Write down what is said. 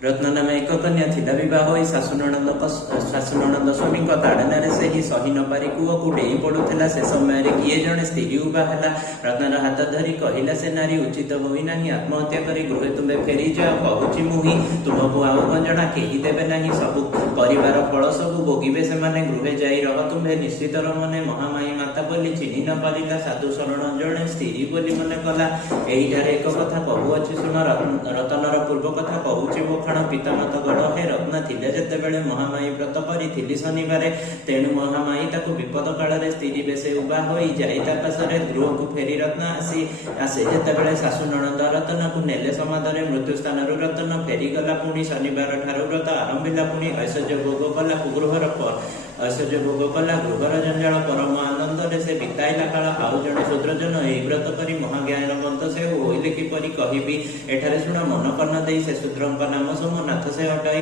रत्न नाम एक कन्या थिला विवाह होई सासु ननंद स्वामी ताड़ना से ही सही न पारि कूओ डेई पड़ुला से समय किए जड़े स्त्री उभा है। रत्नार हाथ धरी कहला से नारी उचित होई नाही आत्महत्या करी गृहे तुम्हें फेरी जाओ कहूची मुही तुमको आउ गंजना कही देवे नाही सबू परिवार फल सबू भोगिबे से माने गृहे जाई रह तुम्हें निश्चित मने महामाई माता बोली चिन्ही न पारिला साधु शरण जड़े स्त्री बोली मने कला। एहिठारे एक कथा कहूअछि सुन रतनर पूर्व कथा कहूछि मोखण पितामत गढ़ हे रत्न थिले जेतेबेले महामाई व्रत करी शनिवार तेणु महामाई ताकू विपद काल स्त्री बेसे उबा होई जाई ता पासरे गृह को फेरी रत्न आसे जेतेबेले सासु ननंद रतन को नेले समादरे मृत्यु स्थान रतन फेरी गला पुणी शनिवार ठारू व्रत आरंभिला पुणी ऐश्वर्य भोग कला गृहर ऐश्वर्य भोग कला गृहर जंजाल परम आनंद से बिताइला काल आउ जड़े शूद्रजन यही व्रत करी महाज्ञान मंत से होइले किपरि कहिबी एठारे शुण मन कर्ण देई से शूद्रंक नाम सोमनाथ से हटाई।